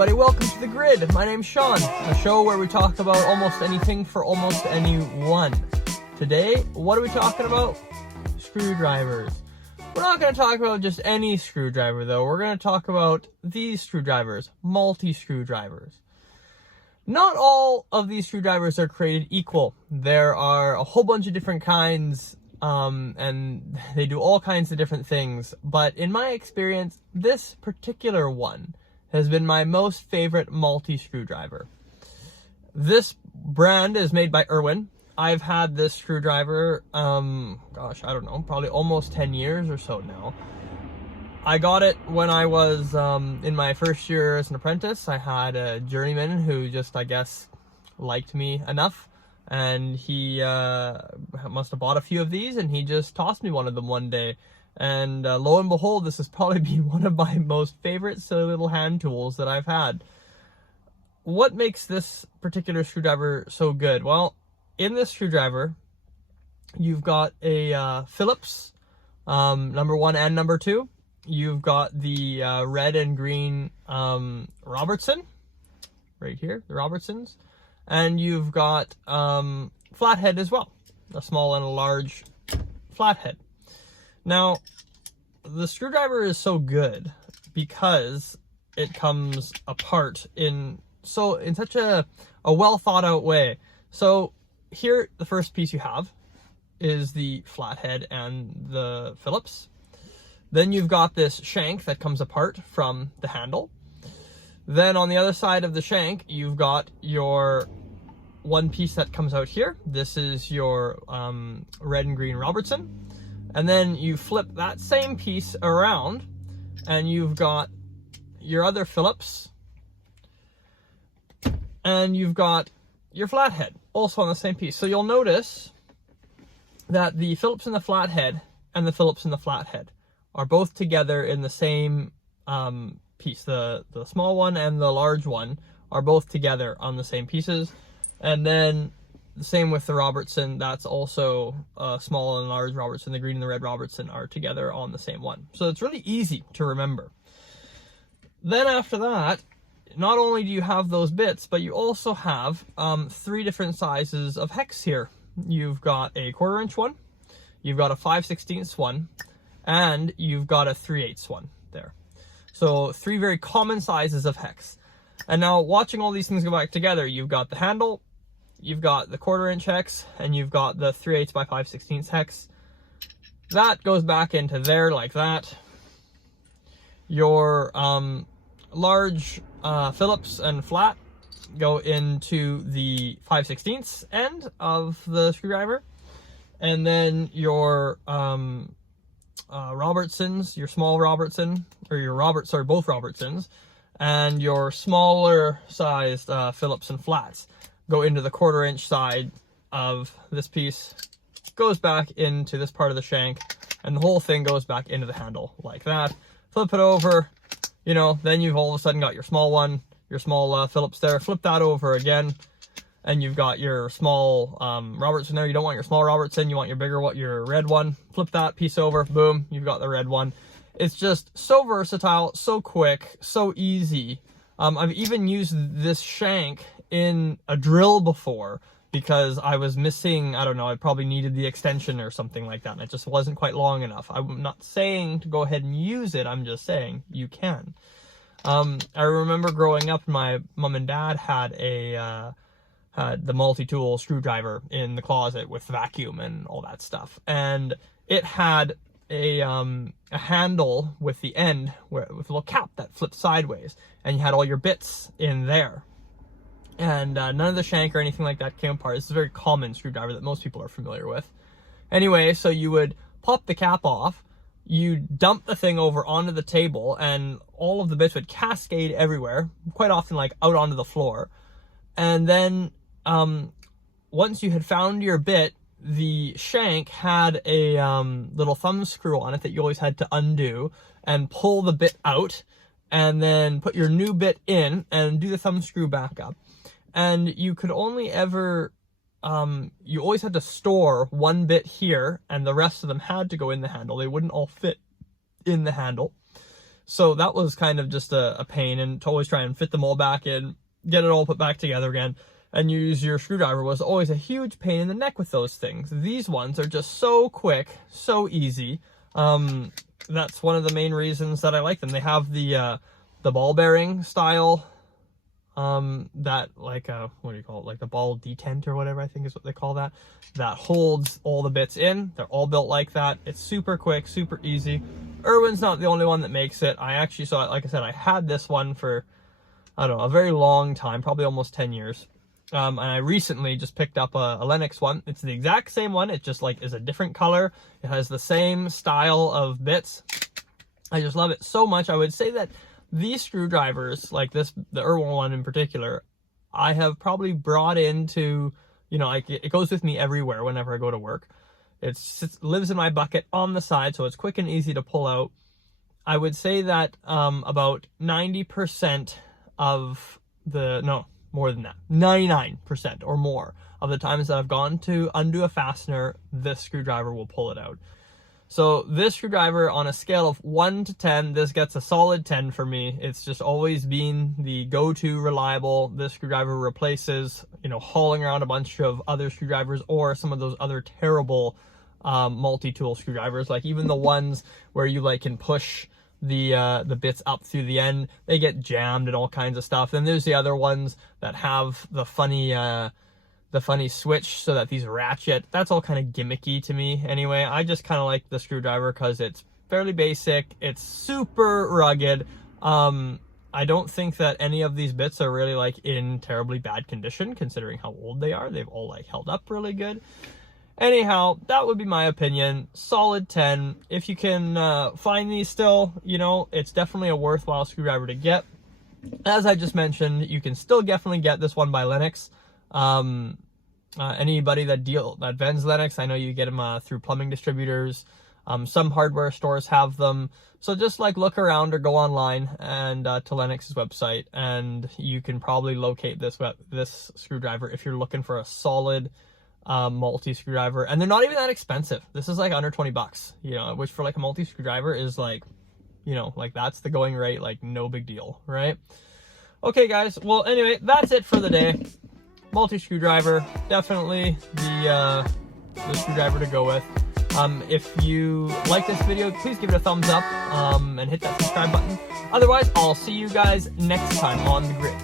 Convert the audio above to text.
everybody, welcome to The Grid. My name's Sean, a show where we talk about almost anything for almost anyone. Today, what are we talking about? Screwdrivers. We're not going to talk about just any screwdriver though, we're going to talk about these screwdrivers, multi-screwdrivers. Not all of these screwdrivers are created equal. There are a whole bunch of different kinds, and they do all kinds of different things. But in my experience, this particular one has been my most favorite multi-screwdriver. This brand is made by Irwin. I've had this screwdriver, gosh, I don't know, probably almost 10 years or so now. I got it when I was in my first year as an apprentice. I had a journeyman who just, I guess, liked me enough, and he must have bought a few of these, and he just tossed me one of them one day. And lo and behold, this has probably been one of my most favorite silly little hand tools that I've had. What makes this particular screwdriver so good? Well, in this screwdriver, you've got a Phillips number 1 and number 2. You've got the red and green Robertson, right here, the Robertsons. And you've got flathead as well, a small and a large flathead. Now, the screwdriver is so good because it comes apart in such a well thought out way. So here, the first piece you have is the flathead and the Phillips. Then you've got this shank that comes apart from the handle. Then on the other side of the shank, you've got your one piece that comes out here. This is your red and green Robertson. And then you flip that same piece around and you've got your other Phillips. And you've got your flathead also on the same piece. So you'll notice that the Phillips and the flathead and the Phillips and the flathead are both together in the same piece. The small one and the large one are both together on the same pieces. And then the same with the Robertson, that's also small and large Robertson. The green and the red Robertson are together on the same one. So it's really easy to remember. Then after that, not only do you have those bits, but you also have 3 different sizes of hex here. You've got a 1/4 inch one, you've got a 5/16 one, and you've got a 3/8 one there. So 3 very common sizes of hex. And now watching all these things go back together, you've got the handle, you've got the 1/4 inch hex, and you've got the 3/8 by 5/16 hex. That goes back into there like that. Your large Phillips and flat go into the 5/16 end of the screwdriver. And then your Robertsons, your small Robertson, or both Robertsons, and your smaller sized Phillips and flats go into the 1/4 inch side of this piece, goes back into this part of the shank, and the whole thing goes back into the handle like that. Flip it over, then you've all of a sudden got your small one, your small Phillips there. Flip that over again, and you've got your small Robertson there. You don't want your small Robertson, you want your bigger one, your red one. Flip that piece over, boom, you've got the red one. It's just so versatile, so quick, so easy. I've even used this shank in a drill before because I was missing, I don't know, I probably needed the extension or something like that, and it just wasn't quite long enough. I'm not saying to go ahead and use it, I'm just saying you can. I remember growing up, my mom and dad had the multi-tool screwdriver in the closet with vacuum and all that stuff, and it had a handle with the end with a little cap that flipped sideways, and you had all your bits in there. And none of the shank or anything like that came apart. It's a very common screwdriver that most people are familiar with. Anyway, so you would pop the cap off, you dump the thing over onto the table, and all of the bits would cascade everywhere, quite often like out onto the floor. And then once you had found your bit, the shank had a little thumb screw on it that you always had to undo and pull the bit out, and then put your new bit in and do the thumb screw back up. And you could only ever, you always had to store one bit here, and the rest of them had to go in the handle. They wouldn't all fit in the handle. So that was kind of just a pain, and to always try and fit them all back in, get it all put back together again, and use your screwdriver was always a huge pain in the neck with those things. These ones are just so quick, so easy. That's one of the main reasons that I like them. They have the ball bearing style, that like, what do you call it? Like the ball detent or whatever, I think is what they call that. That holds all the bits in. They're all built like that. It's super quick, super easy. Irwin's not the only one that makes it. I actually saw it, like I said, I had this one for, I don't know, a very long time, probably almost 10 years. And I recently just picked up a Lenox one. It's the exact same one. It just like is a different color. It has the same style of bits. I just love it so much. I would say that these screwdrivers, like this, the Irwin one in particular, I have probably brought into, you know, like it goes with me everywhere whenever I go to work. It lives in my bucket on the side, so it's quick and easy to pull out. I would say that about 90% of the, no, more than that, 99% or more of the times that I've gone to undo a fastener, this screwdriver will pull it out. So this screwdriver, on a scale of 1 to 10, this gets a solid 10 for me. It's just always been the go-to reliable. This screwdriver replaces, you know, hauling around a bunch of other screwdrivers or some of those other terrible multi-tool screwdrivers, like even the ones where you like can push the bits up through the end. They get jammed and all kinds of stuff. Then there's the other ones that have the funny switch so that these ratchet. That's all kind of gimmicky to me anyway. I just kind of like the screwdriver because it's fairly basic. It's super rugged. I don't think that any of these bits are really like in terribly bad condition considering how old they are. They've all like held up really good. Anyhow, that would be my opinion. Solid 10. If you can find these still, you know, it's definitely a worthwhile screwdriver to get. As I just mentioned, you can still definitely get this one by Lenox. Anybody that vends Lenox, I know you get them through plumbing distributors. Some hardware stores have them. So just like look around or go online and to Lenox's website, and you can probably locate this screwdriver if you're looking for a solid multi screwdriver. And they're not even that expensive. This is like under 20 bucks, you know, which for like a multi screwdriver is like, you know, like that's the going rate, like no big deal, right? Okay guys, well anyway, that's it for the day. Multi screwdriver, definitely the screwdriver to go with. If you like this video, please give it a thumbs up and hit that subscribe button. Otherwise, I'll see you guys next time on The Grid.